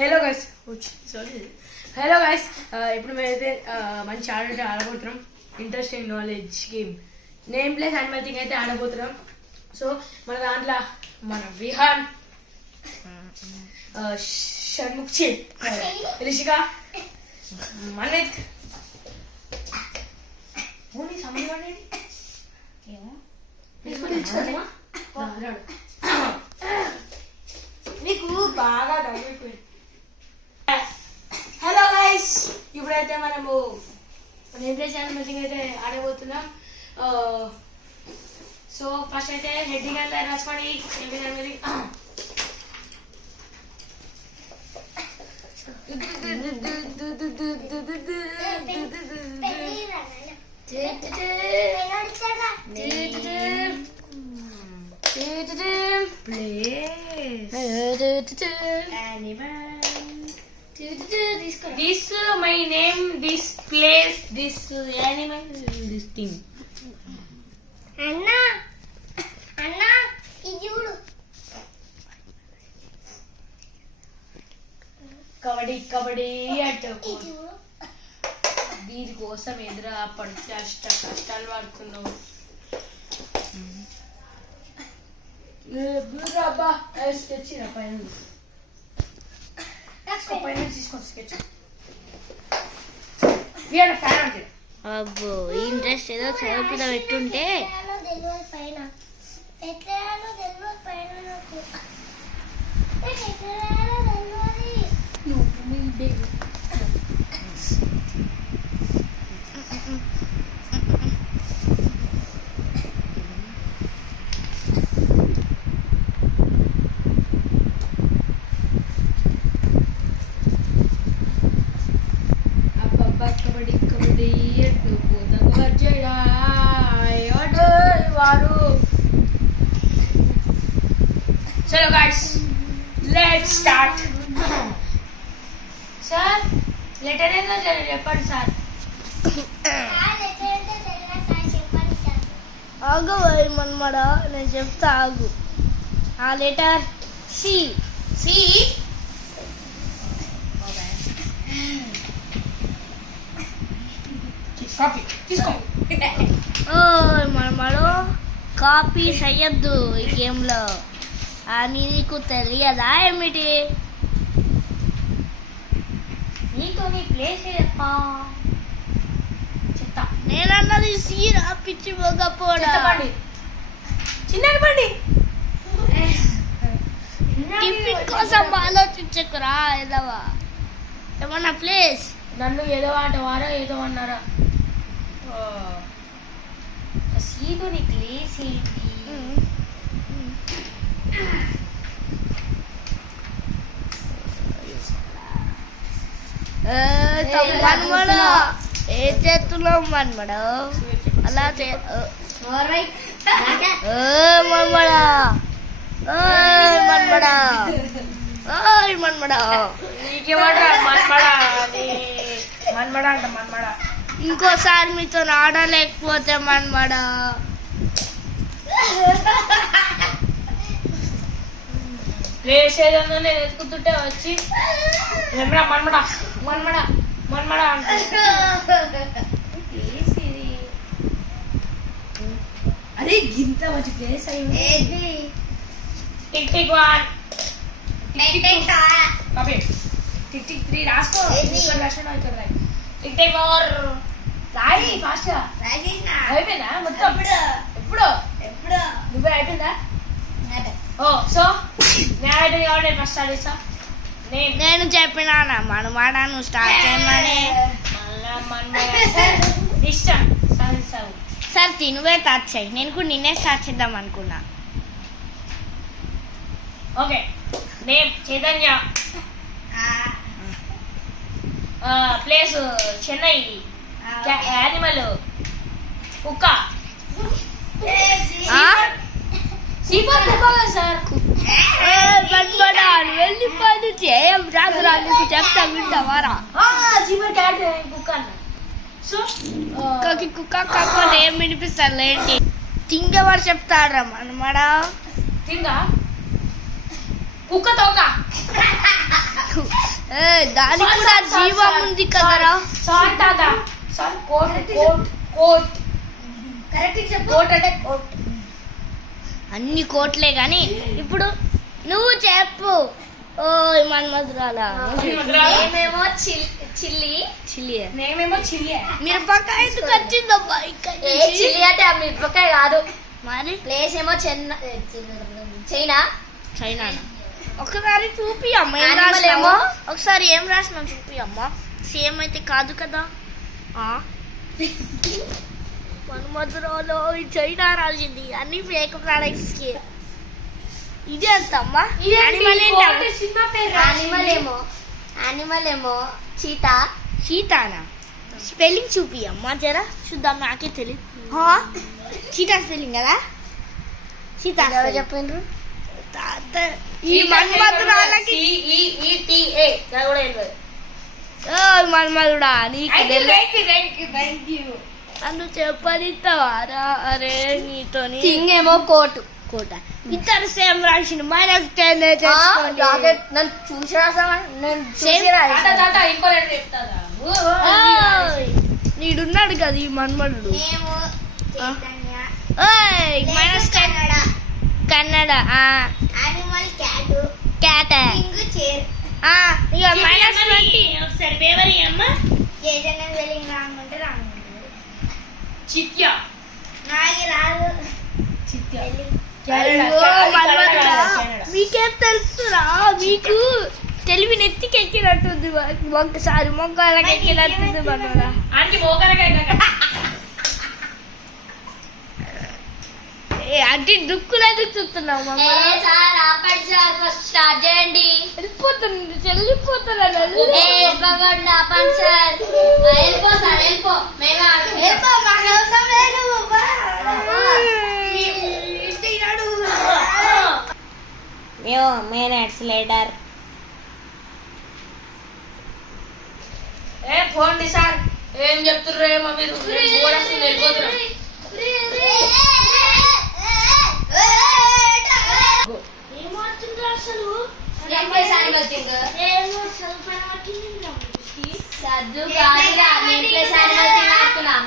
Hello guys hello guys ఇప్పుడు మేమైతే మంచి ఆడబోతున్నాం. Interesting knowledge game name place animal thing అయితే ఆడబోతున్నాం. సో మన దాంట్లో మన విహాన్, షణ్ముఖి, రిషిక, మనిత్ సమయం నీకు బాగా తగ్గిపోయింది. హలో గైస్, ఇప్పుడైతే మనము నేమ్ ప్లేస్ యానిమల్ థింగ్ అయితే ఆడబోతున్నాం. సో ఫస్ట్ అయితే హెడ్డింగ్ అయితే రాసుకోండి. This my name, this place, this animal, this thing. Anna, ijudu. Kabaddi అంటే దీనికోసం ఎదురా పడితే కష్టాలు పడుతున్నావు. తెచ్చిన పైన అబ్బో ఇంట్రెస్ట్ ఏదో చదువుకున్న పెట్టుంటే చలో guys, let's start. Sir letter ఏదో చెప్పండి సార్. ఆగు మనమడ, నేను చెప్తా ఆగు. ఆ లెటర్ సి. సి తీసుకో. మనమడు కాపీ చేయొద్దు ఈ గేమ్లో అని నీకు తెలియదా ఏమిటి? నీతో నీ ప్లేస్ చెప్తా. నేనన్నది సీరా పిచ్చి పోకపోడా. చిన్నగా పండి టిఫిన్ కోసం ఆలోచించకురా ఏదవా. ఏమన్నా ప్లేస్ నన్ను ఏదో అంటవారా ఏదో అన్నారా? సీతో నీ ప్లేస్ ఏంటి? మనమడ ఏ చేస్తున్నాం మనమడ అలా ఇంకోసారి మీతో ఆడలేకపోతే మనమడ ప్లేస్ ఏదన్నా నేను ఎత్తుకుతుంటే వచ్చి మన్మడ అంటే అదే గింత మంచి ప్లేస్ అయ్యింది. టిక్ టిక్ 1, టిక్ టిక్ 3 రాసుకో. టిక్ టిక్ 4 రాయి ఫాస్ట్ గా. అయిపోయిందా మొత్తం? ఎప్పుడు నువ్వే అయిపోయిందా? సో నేను ఫస్ట్ స్టార్ట్ చేస్తా. నేను చెప్పినా మనమాట నువ్వు స్టార్ట్ చేయమని. సరే నువ్వే స్టార్ట్ చేయి. నేను కూడా నిన్నే స్టార్ట్ చేద్దాం అనుకున్నా. Okay, name Chaitanya, place Chennai, animal కుక్క. సీఫర్ కుక్క కదా సార్? వెళ్ళి పని చేయం రాదురా, నీకు చెప్తా వింటావారా? సీఫర్ క్యాట్ కుక్క అన్న. సో కుక్కకి కుక్క కాకపోతే ఏం వినిపిస్తారు ఏంటి? తింగవాడు చెప్తాడ్రా మనమాడా. తింగా కుక్క తోక. దానికి కూడా జీవం ఉంది కదరా. సారీ తాత. Sorry coat coat coat. Correct చెప్పు. కోట్ అంటే కోట్. అన్ని కోట్లే గాని ఇప్పుడు నువ్వు చెప్పు. ఓ మన్మధురాలా. మేమేమో చిల్లి చిల్లి. నేమేమో చిల్లి. మిరపకాయ ఎందుకు వచ్చిందబ్బా ఇక్కడ చిల్లి అంటే ఆ మిరపకాయ కాదు. మరి ప్లేస్ ఏమో చైనా. చైనా. ఒకసారి చూపి అమ్మ ఏం Animal రాసినామో. ఏమో? ఒకసారి ఏం రాసినాం చూపి అమ్మ. సేమ్ అయితే కాదు కదా. మన్మధురాలో చైనా రాసింది అన్ని ఫేక్ ప్రొడక్ట్స్ కి. ఇది ఎంత అమ్మా? యానిమల్ ఏమో చీతా. చీతానా? స్పెల్లింగ్ చూపి అమ్మా జరా చూద్దాం. నాకే తెలియదు. చీతా స్పెల్లింగ్ కదా. చీతా చెప్పిండ్రు. ఈ మన్మధురాలకి మన్మధుడా నీకు నన్ను చెప్పనిస్తావారా? అరే నీతోని కింగ్ ఏమో కోటు. కోట. ఇద్దరు సేమ్ రాసిన -10 నన్ను చూసి రాసావా? నేను నీడున్నాడు కదా ఈ మన్మధుడు. -10 Kannada. Animal cat. Cat. King chair. ఇక -20 ఒకసారి పేపర్ అమ్మ. ఏదైనా స్పెల్లింగ్ రామంటే రామంటారు. చిత్యా. నాకు రాదు. చిత్యా. మీకేం తెలుసురా? మీకు తెలివి నెత్తికి ఎక్కినట్టుంది. ఒక్కసారి మొక్కలకి ఎక్కినట్టుంది మనోడా. అంటే మోకలకాయ. అంటే దుక్కులే చూస్తున్నావు మమ్మ. సార్ ఆపండి సార్, ఫస్ట్ స్టార్ట్ చేయండి. వెళ్ళిపోతుంది చెల్లిపోతున్నా. వెళ్ళిపోకండి, ఆపండి సార్. వెళ్ళిపో సార్, వెళ్ళిపో. మేము వెళ్ళిపో, మాకు అవసరం లేదు. మేనట్స్ లేటర్. పోండి సార్. ఏం చెప్తుర్రు ఏమో మీరు. వెళ్ళిపోతున్నారు. ఏమవుతుందో అసలు సర్దు కాదురా, మేము ప్లేస్ యానిమల్ థింగ్ ఆడుతున్నాం.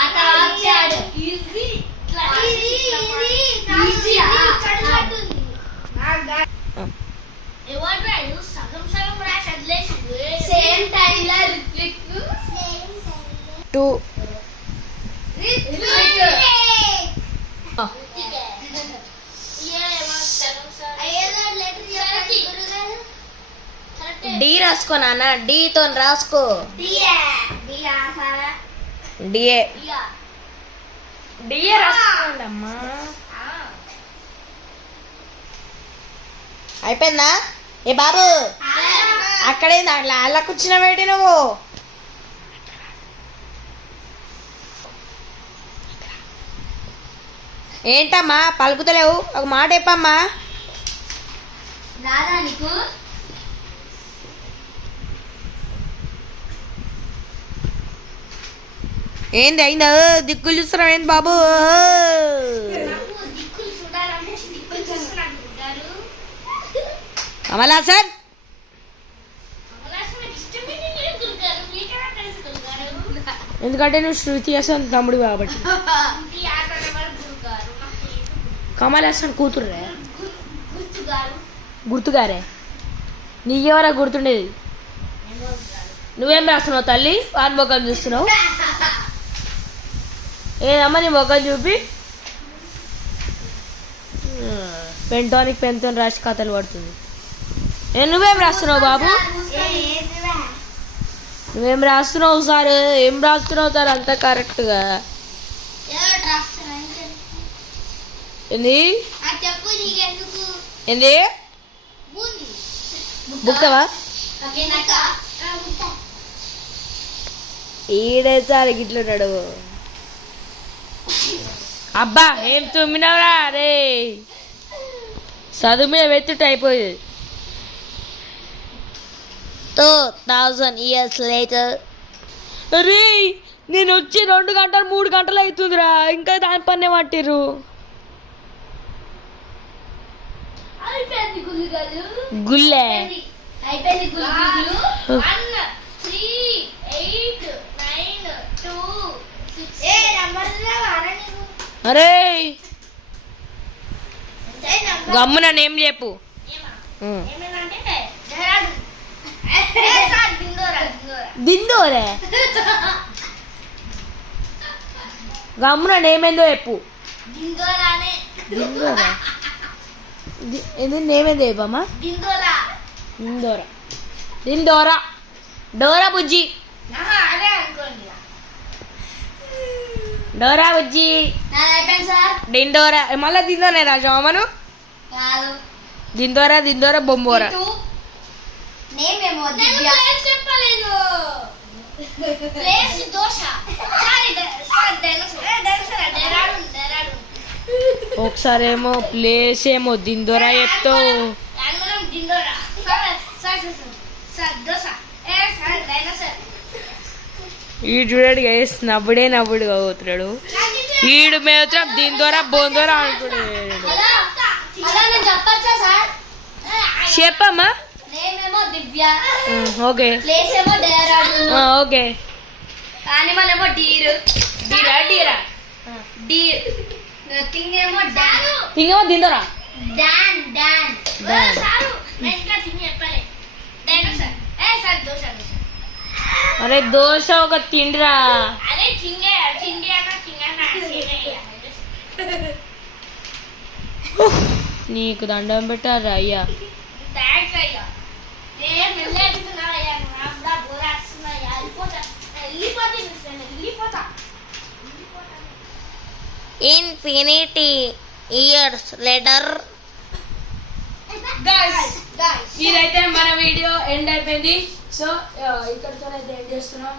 ఆ తర్వాత వచ్చాడు. సేమ్ టైం లా రిఫ్లెక్ట్ 2 డి రాసుకో నాన్న, డి తో రాసుకో. డిఏ. డిఏ రాసుకోండి అమ్మా. అయిపోయిందా? ఏ బాబు అక్కడే అలా కూర్చున్న వేటి నువ్వు. ఏంటమ్మా పలుకుతలేవు? ఒక మాట చెప్పమ్మా. రాదా నీకు? ఏంది అయిందా? దిక్కులు చూస్తున్నావు ఏంది బాబు? కమలాసన్ ఎందుకంటే నువ్వు శృతి హాసన్ తమ్ముడు కాబట్టి. కమల్ హాసన్ కూతురురే. గుర్తుగారే. నీకెవరా గుర్తుండేది? నువ్వేం రాస్తున్నావు తల్లి? వాని మొక్కలు చూస్తున్నావు. ఏదమ్మా నీ మొక్కలు చూపి. పెన్టానిక్ పెన్తో రాసి కథలు పడుతుంది. నువ్వేం రాస్తున్నావు బాబు? నువ్వేం రాస్తున్నావు సార్? ఏం రాస్తున్నావు సార్ అంత కరెక్ట్గా? ఏంది ఏంది బుక్కవా? ఈడే సార్ గిట్లున్నాడు. అబ్బా ఏం తుమ్మినవరా? అరే చదువు మీద వెత్తుట అయిపోయేది. 2000 years later. అరే నేను వచ్చి 2 గంటలు 3 గంటలు అవుతుందిరా, ఇంకా దాని పన్నే పట్టిర్రు. అయిపోయింది గుల్లిగాలు. గుల్లే అయిపోయింది గుల్లిగాలు. 1 3 8 9 2 6 ఏ నంబర్లా వారని అరే ఏ నంబర్ గమ్మున నేమ్ చెప్పు. ఏమా ఉమ్. ఏమేనంటే డెహరాడు ఏ సార్ దిందోరా దిందోరే గమ్మున నేమ్ ఏందో చెప్పు. దిందోరానే దిందోరా ఏంది నేమ్ ఏందో చెప్పమ్మా. దిందోరా దిందోరా దిందోరా డోరా బుజ్జి అదే అనుకోండి. డోరా బుజ్జి నాది అయిపోయింది సార్. డిండోరా మళ్ళా దిందోనే రాజామను. కాదు దిందోరా దిందోరా బొమ్మోరా. నేమ్ ఏమో దివ్య. చెప్పలేదు. Place dosa. Sorry sir Dehradun. ఒకసారేమో ప్లేస్ ఏమో దిందోరా చెప్తావు. మనం దిందోరా. సార్ దోశ. ఏ సార్ డైనోసార్. ఈడు చూడాడు గైస్ నవ్వుడే నవ్వుడుగా పోతున్నాడు. ఈడు మాత్రం దిందోరా బొందోరా అంటున్నాడు. హలో నేను చెప్పచ్చా సార్? చెప్పమ్మా. నేమ్ ఏమో దివ్య. ఓకే ప్లేస్ ఏమో డెరాడు. ఓకే యానిమల్ ఏమో డీర్. డీరా డీరా డీర్. థింగ్ ఏమో డాన్. ఇంకేమో దిందోరా. డాన్ డాన్. డాన్. సారు నేను ఇంకా థింగ్ చెప్పలే. డైనోసార్. ఏ సార్ దోశ. అరే దోశ ఒక తిండిరా. అరే థింగే థిండి అన్న నీకు దండం పెట్టారా అయ్యా. థ్యాంక్స్ అయ్యా. నేను వెళ్ళేస్తున్నాయ్యా. నా బోరా వస్తున్నాయ్యా. వెళ్ళిపోతా. Infinity years letter. ఇదైతే మన వీడియో ఎండ్ అయిపోయింది. సో ఇక్కడితో అయితే ఎండ్ చేస్తున్నాం.